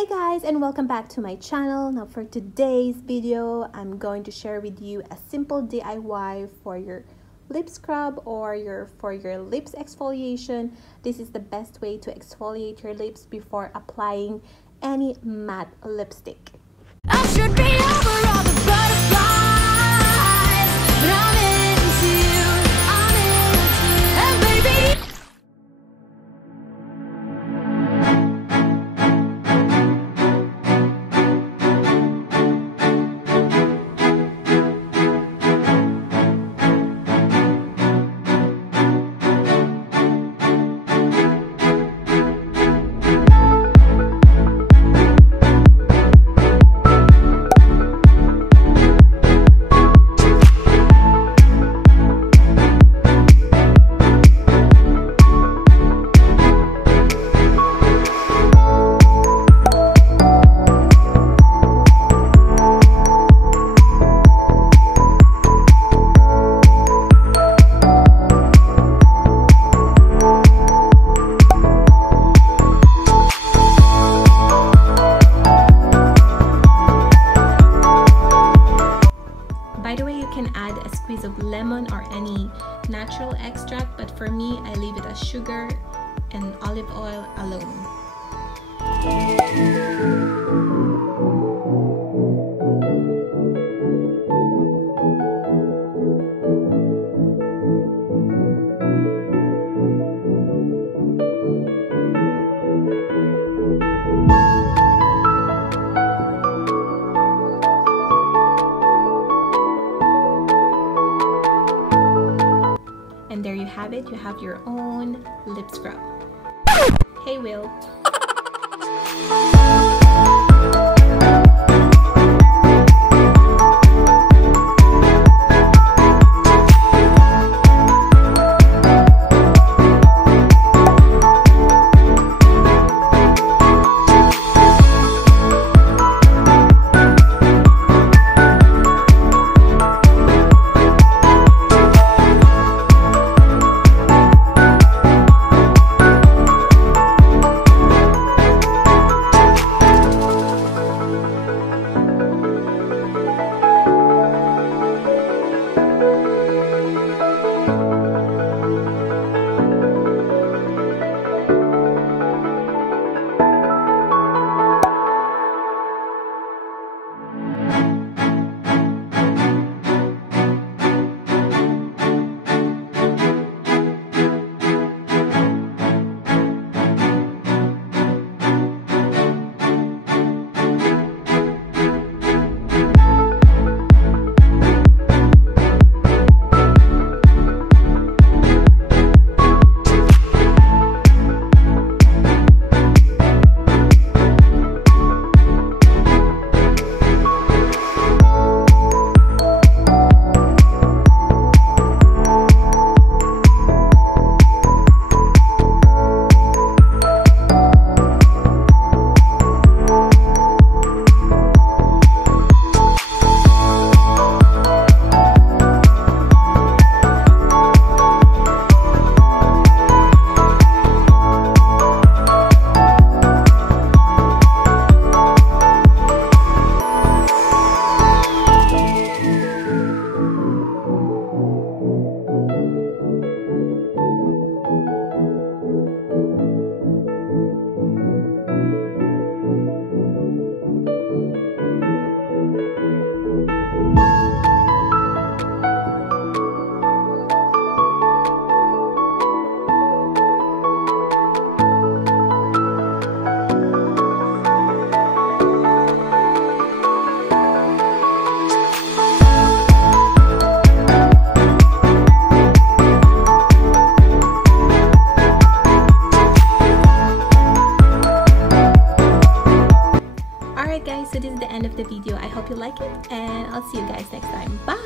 Hey guys, and welcome back to my channel. Now for today's video, I'm going to share with you a simple DIY for your lip scrub or for your lips exfoliation. This is the best way to exfoliate your lips before applying any matte lipstick. I should be over all the butterflies, but I'm into you, and baby. By the way, you can add a squeeze of lemon or any natural extract, but for me, I leave it as sugar and olive oil alone. And there you have it, you have your own lip scrub. Hey Will. Alright guys, so this is the end of the video. I hope you like it and I'll see you guys next time. Bye!